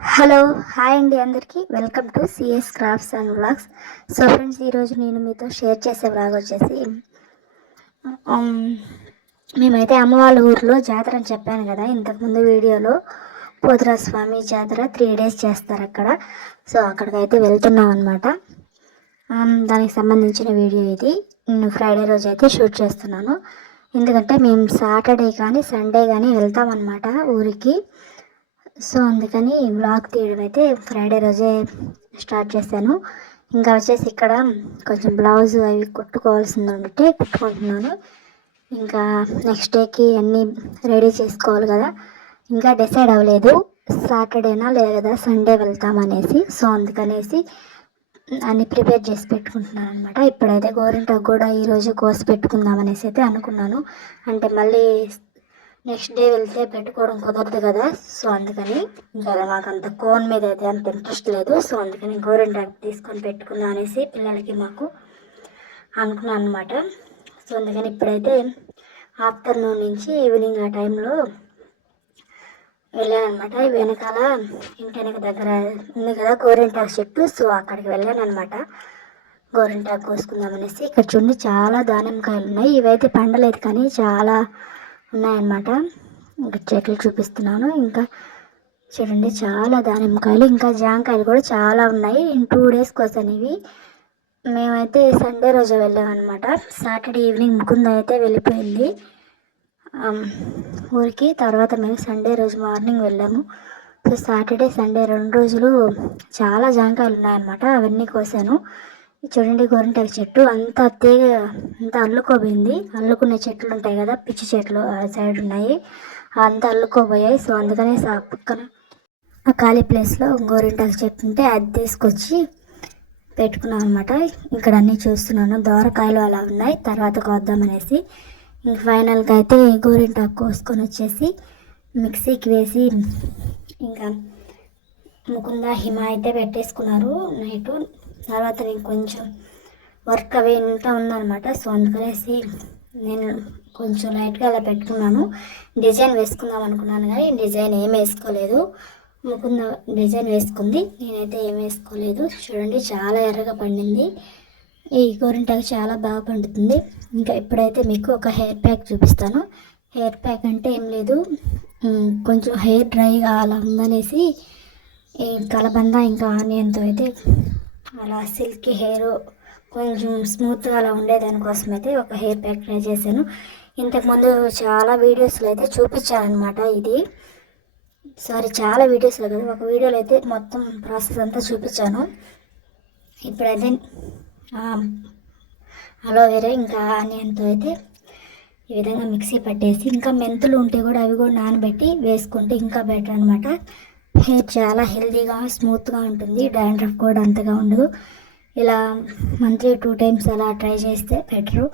Hello hi అండి అందరికీ. Welcome to CS crafts and vlogs so friends ఈరోజు నేను మీతో షేర్ చేసే వ్లాగ్ వచ్చేసి um, మేమైతే అమ్మ వాళ్ళ ఊర్లో జాతర అని చెప్పాను కదా. ఇంతకుముందు వీడియోలో పోతురా స్వామి జాతర త్రీ డేస్ చేస్తారు అక్కడ. సో అక్కడికైతే వెళ్తున్నాం అనమాట um, దానికి సంబంధించిన వీడియో ఇది. నేను ఫ్రైడే రోజు అయితే షూట్ చేస్తున్నాను. ఎందుకంటే మేము సాటర్డే కానీ సండే కానీ వెళ్తామన్నమాట ఊరికి. సో అందుకని వ్లాగ్ తీయడం అయితే ఫ్రైడే రోజే స్టార్ట్ చేశాను. ఇంకా వచ్చేసి ఇక్కడ కొంచెం బ్లౌజ్ అవి కుట్టుకోవాల్సింది ఉంటే కుట్టుకుంటున్నాను. ఇంకా నెక్స్ట్ డేకి అన్నీ రెడీ చేసుకోవాలి కదా. ఇంకా డిసైడ్ అవ్వలేదు. సాటర్డేనా లేదా సండే వెళ్తామనేసి సో అందుకనేసి అన్ని ప్రిపేర్ చేసి పెట్టుకుంటున్నాను అనమాట ఇప్పుడైతే గోరింటాకు కూడా ఈరోజు కోసి పెట్టుకుందాం అనేసి అయితే అనుకున్నాను. అంటే మళ్ళీ నెక్స్ట్ డే వెళ్తే పెట్టుకోవడం కుదరదు కదా. సో అందుకని ఇంకా మాకు అంత కోన్ మీద అయితే అంత ఇంట్రెస్ట్ లేదు. సో అందుకని గోరింటాకు తీసుకొని పెట్టుకుందాం అనేసి పిల్లలకి మాకు అనుకున్నాను అనమాట సో అందుకని ఇప్పుడైతే ఆఫ్టర్నూన్ నుంచి ఈవినింగ్ ఆ టైంలో వెళ్ళాను అనమాట వెనకాల ఇంటి వెనక దగ్గర ఉంది కదా గోరింటాకు చెట్టు. సో అక్కడికి వెళ్ళాను అనమాట గోరింటాకు కోసుకుందాం అనేసి. ఇక్కడ చూడండి చాలా దానిమ్మకాయలు ఉన్నాయి. ఇవైతే పండలేదు కానీ చాలా ఉన్నాయన్నమాట. ఇంకా చెట్లు చూపిస్తున్నాను. ఇంకా చూడండి చాలా దానిమ్మకాయలు ఇంకా జాంకాయలు కూడా చాలా ఉన్నాయి. టూ డేస్కి వస్తాను ఇవి. మేమైతే సండే రోజు వెళ్ళామన్నమాట. సాటర్డే ఈవినింగ్ ముకుంద అయితే వెళ్ళిపోయింది. ఊరికి తర్వాత మేము సండే రోజు మార్నింగ్ వెళ్ళాము. సో సాటర్డే సండే రెండు రోజులు చాలా జాంకాయలు ఉన్నాయన్నమాట. అవన్నీ కోసాను. చూడండి గోరింటాకు చెట్టు. అంత తీగ అంత అల్లుకోపోయింది అల్లుకునే చెట్లు ఉంటాయి కదా పిచ్చి చెట్లు ఆ సైడ్ ఉన్నాయి. అంత అల్లుకోబోయాయి. సో అందుకనే సా- పక్కన ఆ ఖాళీ ప్లేస్లో గోరింటాకు చెట్టు ఉంటే అది తీసుకొచ్చి పెట్టుకున్నాం అనమాట ఇక్కడ అన్నీ చూస్తున్నాను. దోరకాయలు అలా ఉన్నాయి. తర్వాత కోద్దామనేసి ఇంక ఫైనల్గా అయితే గోరింటాకు కోసుకొని వచ్చేసి మిక్సీకి వేసి ఇంకా ముకుంద హిమ అయితే పెట్టేసుకున్నారు. నైటు తర్వాత నేను కొంచెం వర్క్ అవి ఇంత ఉందన్నమాట. సో అందుకనేసి నేను కొంచెం లైట్గా అలా పెట్టుకున్నాను. డిజైన్ వేసుకుందాం అనుకున్నాను కానీ డిజైన్ ఏం వేసుకోలేదు. ముకుంద డిజైన్ వేసుకుంది. నేనైతే ఏం వేసుకోలేదు. చూడండి చాలా ఎర్రగా పండింది. ఈ గోరింటాకు చాలా బాగా పండుతుంది. ఇంకా ఇప్పుడైతే మీకు ఒక హెయిర్ ప్యాక్ చూపిస్తాను. హెయిర్ ప్యాక్ అంటే ఏం లేదు. కొంచెం హెయిర్ డ్రైగా అలా ఉందనేసి ఈ కలబంద ఇంకా ఆనియన్తో అయితే అలా సిల్కీ హెయిర్ కొంచెం స్మూత్గా అలా ఉండేదానికోసం అయితే ఒక హెయిర్ ప్యాక్ ట్రై చేశాను. ఇంతకుముందు చాలా వీడియోస్లో అయితే చూపించాను అనమాట ఇది. సారీ చాలా వీడియోస్లో కదా ఒక వీడియోలో అయితే మొత్తం ప్రాసెస్ అంతా చూపించాను. ఇప్పుడైతే అలోవెరా ఇంకా ఆనియన్తో అయితే ఈ విధంగా మిక్సీ పట్టేసి ఇంకా మెంతులు ఉంటే కూడా అవి కూడా నానబెట్టి వేసుకుంటే ఇంకా బెటర్ అనమాట హెయిర్ చాలా హెల్దీగా స్మూత్గా ఉంటుంది. డాండ్రఫ్ కూడా అంతగా ఉండదు. ఇలా మంత్లీ టూ టైమ్స్ అలా ట్రై చేస్తే బెటరు.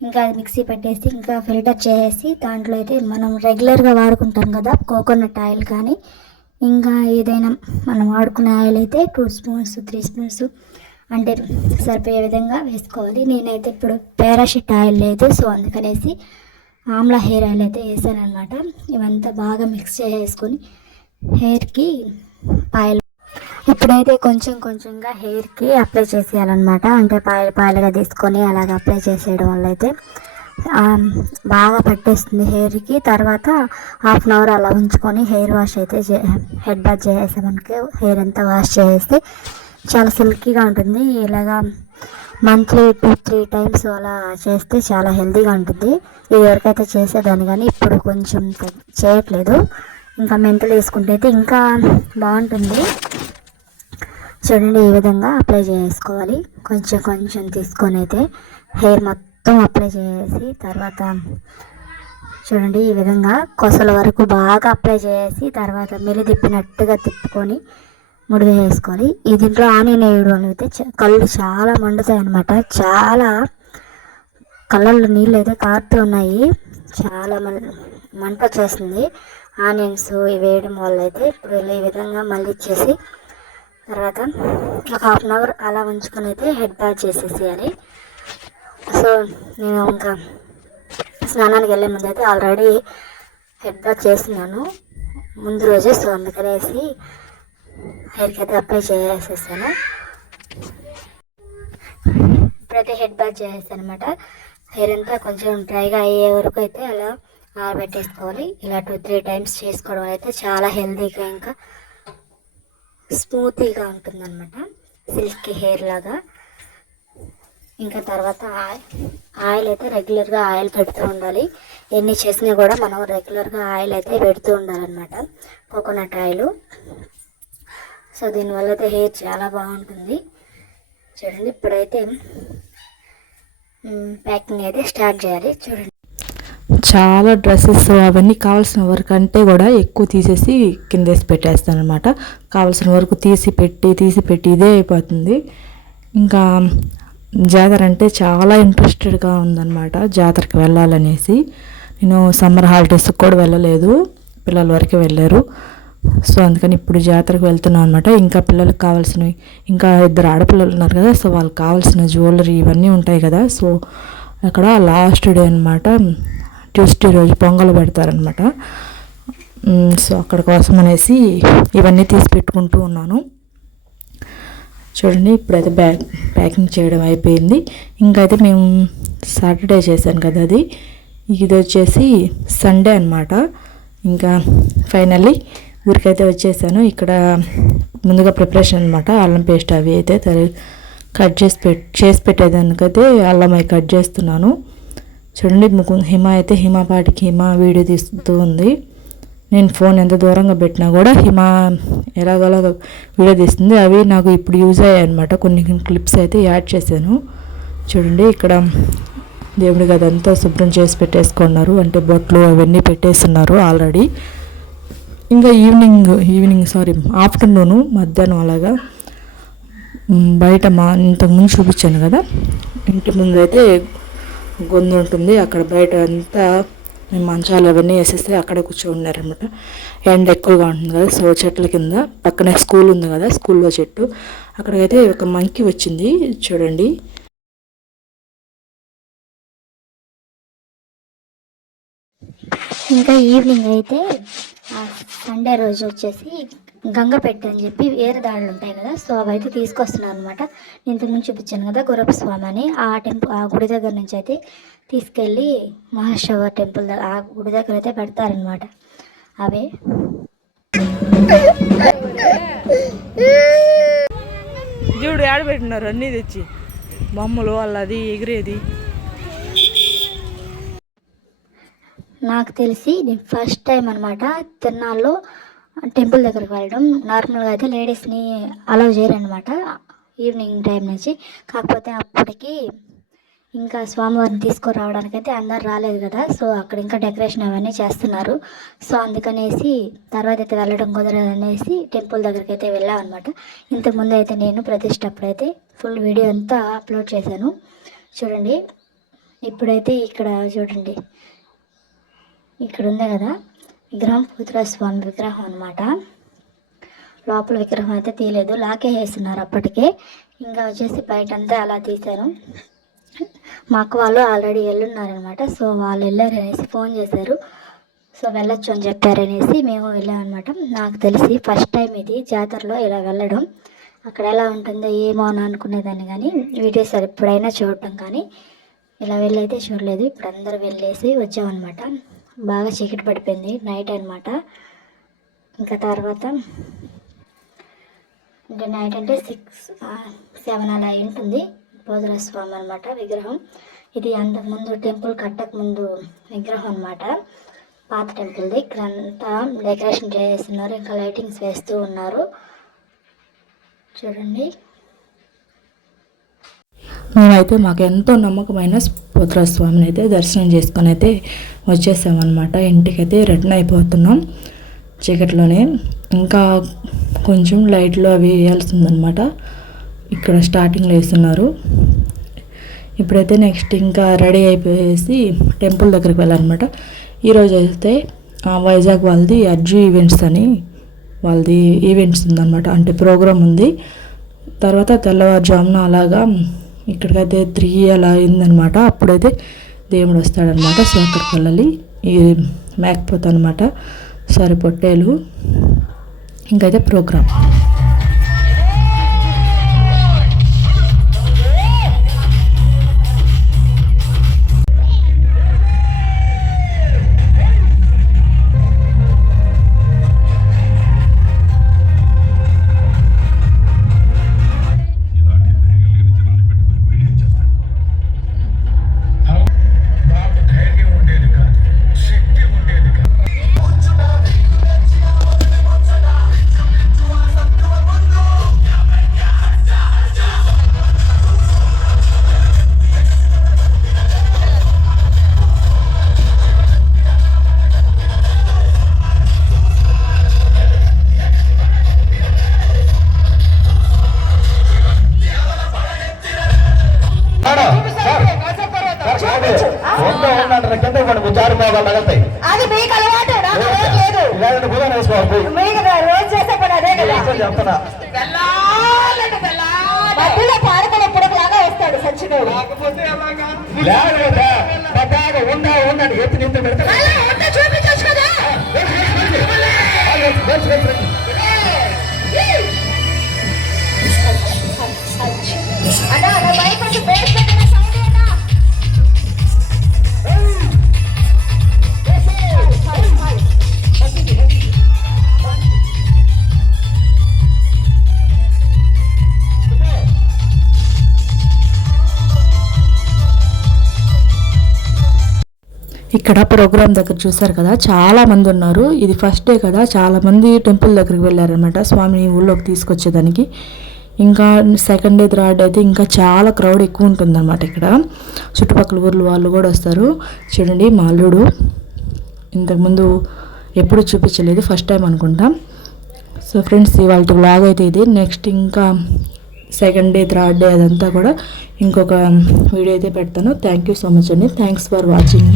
ఇంకా అది మిక్సీ పెట్టేసి ఇంకా ఫిల్టర్ చేసేసి దాంట్లో అయితే మనం రెగ్యులర్గా వాడుకుంటాం కదా కోకోనట్ ఆయిల్ కానీ ఇంకా ఏదైనా మనం వాడుకునే ఆయిల్ అయితే టూ స్పూన్స్ త్రీ స్పూన్స్ అంటే సరిపోయే విధంగా వేసుకోవాలి. నేనైతే ఇప్పుడు పారాషూట్ ఆయిల్ లేదు సో అందుకనేసి ఆమ్లా హెయిర్ ఆయిల్ అయితే వేసాను అనమాట ఇవంతా బాగా మిక్స్ చేసుకొని హెయిర్కి ఆయిల్ ఇప్పుడైతే కొంచెం కొంచెంగా హెయిర్కి అప్లై చేసేయాలన్నమాట. అంటే పాయలు పాయలుగా తీసుకొని అలాగ అప్లై చేసేయడం వల్ల అయితే బాగా పట్టేస్తుంది హెయిర్కి తర్వాత హాఫ్ అన్ అవర్ అలా ఉంచుకొని హెయిర్ వాష్ అయితే చే- హెడ్ బాత్ చేసేసామనుకో హెయిర్ అంతా వాష్ చేసేస్తే చాలా సిల్కీగా ఉంటుంది. ఇలాగా మంత్లీ టూ త్రీ టైమ్స్ అలా చేస్తే చాలా హెల్తీగా ఉంటుంది. ఇదివరకైతే చేసేదాన్ని కానీ ఇప్పుడు కొంచెం చేయట్లేదు. ఇంకా మెంతులు వేసుకుంటే అయితే ఇంకా బాగుంటుంది. చూడండి ఈ విధంగా అప్లై చేసుకోవాలి. కొంచెం కొంచెం తీసుకొని అయితే హెయిర్ మొత్తం అప్లై చేసి తర్వాత చూడండి ఈ విధంగా కొసల వరకు బాగా అప్లై చేసి తర్వాత మెలి తిప్పినట్టుగా తిప్పుకొని ముడి చేసుకోవాలి ఈ దీంట్లో ఆనియన్ వేయడం వల్ల అయితే కళ్ళు చాలా మండుతాయి అన్నమాట. చాలా కళ్ళల్లో నీళ్ళు అయితే కారుతూ ఉన్నాయి. చాలా మం మంట వచ్చేస్తుంది ఆనియన్స్ ఇవి వేయడం వల్ల అయితే ఇప్పుడు ఇలా ఈ విధంగా మళ్ళీ ఇచ్చేసి తర్వాత ఒక హాఫ్ అన్ అవర్ అలా ఉంచుకొని అయితే హెడ్ బాత్ చేసేసేయాలి సో నేను ఇంకా స్నానానికి వెళ్ళే ముందు అయితే ఆల్రెడీ హెడ్ బాత్ చేస్తున్నాను ముందు రోజే సో అందుకనేసి హెయిర్కి అయితే అప్లై చేసేసాను ఇప్పుడైతే హెడ్ బాత్ చేసేసాను అనమాట హెయిర్ అంతా కొంచెం డ్రైగా అయ్యే వరకు అయితే అలా ఆరబెట్టేసుకోవాలి ఇలా టూ త్రీ టైమ్స్ చేసుకోవడం అయితే చాలా హెల్తీగా ఇంకా స్మూతీగా ఉంటుందన్నమాట. సిల్కీ హెయిర్ లాగా. ఇంకా తర్వాత ఆయిల్ ఆయిల్ అయితే రెగ్యులర్గా ఆయిల్ పెడుతూ ఉండాలి. ఎన్ని చేసినా కూడా మనం రెగ్యులర్గా ఆయిల్ అయితే పెడుతూ ఉండాలన్నమాట. కోకోనట్ ఆయిల్ సో దీనివల్ల అయితే హెయిర్ చాలా బాగుంటుంది. చూడండి ఇప్పుడైతే ప్యాకింగ్ అయితే స్టార్ట్ చేయాలి. చూడండి. చాలా డ్రెస్సెస్ అవన్నీ కావాల్సిన వరకు అంటే కూడా ఎక్కువ తీసేసి కిందేసి పెట్టేస్తాను అనమాట కావాల్సిన వరకు తీసి పెట్టి తీసి పెట్టి ఇదే అయిపోతుంది. ఇంకా జాతర అంటే చాలా ఇంట్రెస్టెడ్గా ఉందన్నమాట జాతరకి వెళ్ళాలనేసి. నేను సమ్మర్ హాలిడేస్కి కూడా వెళ్ళలేదు పిల్లల వరకే వెళ్ళారు. సో అందుకని ఇప్పుడు జాతరకు వెళ్తున్నాను అనమాట ఇంకా పిల్లలకు కావాల్సినవి ఇంకా ఇద్దరు ఆడపిల్లలు ఉన్నారు కదా సో వాళ్ళకి కావాల్సిన జ్యువెలరీ ఇవన్నీ ఉంటాయి కదా. సో అక్కడ లాస్ట్ డే అనమాట ట్యూస్డే రోజు పొంగల్ పెడతారనమాట సో అక్కడ కోసం అనేసి ఇవన్నీ తీసి పెట్టుకుంటూ ఉన్నాను. చూడండి ఇప్పుడైతే బ్యాగ్ ప్యాకింగ్ చేయడం అయిపోయింది. ఇంకైతే మేము సాటర్డే చేశాను కదా అది. ఇది వచ్చేసి సండే అనమాట ఇంకా ఫైనల్లీ ఊరికైతే వచ్చేసాను. ఇక్కడ ముందుగా ప్రిపరేషన్ అనమాట అల్లం పేస్ట్ అవి అయితే కట్ చేసి పెట్ చేసి పెట్టేదానికైతే అల్లం అవి కట్ చేస్తున్నాను. చూడండి ముకుంద్ హిమ అయితే హిమపాటికి హిమ వీడియో తీస్తూ ఉంది. నేను ఫోన్ ఎంత దూరంగా పెట్టినా కూడా హిమ ఎలాగోలాగ వీడియో తీస్తుంది. అవి నాకు ఇప్పుడు యూజ్ అయ్యాయి అనమాట కొన్ని క్లిప్స్ అయితే యాడ్ చేశాను. చూడండి ఇక్కడ దేవుడి అదంతా శుభ్రం చేసి పెట్టేసుకున్నారు. అంటే బొట్లు అవన్నీ పెట్టేస్తున్నారు ఆల్రెడీ. ఇంకా ఈవినింగ్ ఈవినింగ్ సారీ ఆఫ్టర్నూను మధ్యాహ్నం అలాగా. బయట మా ఇంతకుముందు చూపించాను కదా. ఇంటి ముందు అయితే గొంతు ఉంటుంది. అక్కడ బయట అంతా మేము మంచాలు అవన్నీ వేసేస్తే అక్కడే కూర్చోన్నారనమాట ఎండ ఎక్కువగా ఉంటుంది కదా సో చెట్ల కింద పక్కనే స్కూల్ ఉంది కదా స్కూల్లో చెట్టు. అక్కడికైతే ఒక మంకి వచ్చింది చూడండి. ఇంకా ఈవినింగ్ అయితే సండే రోజు వచ్చేసి గంగపెట్ట అని చెప్పి వేరే దాడులు ఉంటాయి కదా సో అవి అయితే తీసుకొస్తున్నాను అనమాట నేను ఇంతకుముందు చూపించాను కదా గురప్ప స్వామి అని. ఆ టెంపుల్ ఆ గుడి దగ్గర నుంచి అయితే తీసుకెళ్ళి మహాశివ టెంపుల్ దగ్గర ఆ గుడి దగ్గర అయితే పెడతారనమాట అవే. చూడు ఆడబెట్టినారు అన్నీ తెచ్చి. బొమ్మలు వాళ్ళది ఎగిరేది. నాకు తెలిసి నేను ఫస్ట్ టైం అనమాట తిరునాళ్ళలో టెంపుల్ దగ్గరకు వెళ్ళడం. నార్మల్గా అయితే లేడీస్ని అలౌ చేయరనమాట ఈవినింగ్ టైం నుంచి. కాకపోతే అప్పటికి ఇంకా స్వామివారిని తీసుకురావడానికైతే అందరు రాలేదు కదా సో అక్కడ ఇంకా డెకరేషన్ అవన్నీ చేస్తున్నారు. సో అందుకనేసి తర్వాత అయితే వెళ్ళడం కుదరదు అనేసి టెంపుల్ దగ్గరికి అయితే వెళ్ళామన్నమాట ఇంతకుముందు అయితే నేను ప్రతిష్టప్పుడైతే ఫుల్ వీడియో అంతా అప్లోడ్ చేశాను. చూడండి ఇప్పుడైతే ఇక్కడ చూడండి ఇక్కడ ఉంది కదా. విగ్రహం పూతురా స్వామి విగ్రహం అనమాట లోపల విగ్రహం అయితే తీయలేదు. లాకే వేస్తున్నారు అప్పటికే. ఇంకా వచ్చేసి బయట అంతా అలా తీశారు. మా అక్క వాళ్ళు ఆల్రెడీ వెళ్ళున్నారనమాట సో వాళ్ళు వెళ్ళారు అనేసి ఫోన్ చేశారు. సో వెళ్ళొచ్చు అని చెప్పారనేసి మేము వెళ్ళామన్నమాట. నాకు తెలిసి ఫస్ట్ టైం ఇది. జాతరలో ఇలా వెళ్ళడం. అక్కడ ఎలా ఉంటుందో ఏమో అని అనుకునేదాన్ని కానీ వీడియోస్ ఎప్పుడైనా చూడటం కానీ ఇలా వెళ్ళైతే చూడలేదు. ఇప్పుడు అందరూ వెళ్ళేసి వచ్చామన్నమాట. బాగా చీకటి పడిపోయింది నైట్ అన్నమాట. ఇంకా తర్వాత ఇంకా నైట్ అంటే సిక్స్ సెవెన్ అలా అయి ఉంటుంది. పోదుల స్వామి అనమాట విగ్రహం. ఇది అంతకుముందు టెంపుల్ కట్టక ముందు విగ్రహం అనమాట పాత టెంపుల్ది ఇక్కడ అంతా డెకరేషన్ చేస్తున్నారు. ఇంకా లైటింగ్స్ వేస్తూ ఉన్నారు. చూడండి. మేమైతే మాకు ఎంతో నమ్మకమైన పుత్ర స్వామిని అయితే దర్శనం చేసుకొని అయితే వచ్చేసామన్నమాట. ఇంటికైతే రిటర్న్ అయిపోతున్నాం చీకట్లోనే. ఇంకా కొంచెం లైట్లు అవి వేయాల్సి ఉందన్నమాట ఇక్కడ స్టార్టింగ్లో వేస్తున్నారు. ఇప్పుడైతే నెక్స్ట్ ఇంకా రెడీ అయిపోయేసి టెంపుల్ దగ్గరికి వెళ్ళాలన్నమాట. ఈరోజు అయితే వైజాగ్ వాళ్ళది అర్జు ఈవెంట్స్ అని వాళ్ళది ఈవెంట్స్ ఉందన్నమాట. అంటే ప్రోగ్రామ్ ఉంది. తర్వాత తెల్లవారుజామున అలాగా ఇక్కడికైతే త్రీ అలా అయిందనమాట. అప్పుడైతే దేవుడు వస్తాడనమాట. సో అక్కడికి వెళ్ళాలి. ఈ మేకపోతే అనమాట. సారీ పొట్టేలు ఇంకైతే ప్రోగ్రామ్. అక్కడ కింద ఇవ్వండి ముచ్చారు మోగా తగులుతాయి అది మీకు అలవాటు నాకు లేదు లేదంటే భుజాన్ని వేసుకోవాలి మీకు రోజు చేసే పని అదే కదా. చెప్తున్నా. మధ్యలో పాడకల లాగా వస్తాడు సచ్చినోడు లేదంటే పట్టాక ఉండా ఉండండి ఎత్తి నింపు పెడతాడు. ఇక్కడ ప్రోగ్రామ్ దగ్గర చూసారు కదా చాలా మంది ఉన్నారు. ఇది ఫస్ట్ డే కదా చాలా మంది టెంపుల్ దగ్గరికి వెళ్ళారనమాట స్వామిని ఊళ్ళోకి తీసుకొచ్చేదానికి. ఇంకా సెకండ్ డే థర్డ్ అయితే ఇంకా చాలా క్రౌడ్ ఎక్కువ ఉంటుందన్నమాట ఇక్కడ. చుట్టుపక్కల ఊర్లు వాళ్ళు కూడా వస్తారు. చూడండి మా అల్లుడు ఇంతకుముందు ఎప్పుడు చూపించలేదు ఫస్ట్ టైం అనుకుంటా. సో ఫ్రెండ్స్ ఇవాళ వ్లాగ్ అయితే ఇది. నెక్స్ట్ ఇంకా సెకండ్ డే థర్డ్ డే అదంతా కూడా ఇంకొక వీడియో అయితే పెడతాను. థ్యాంక్ యూ సో మచ్ అండి. Thanks for watching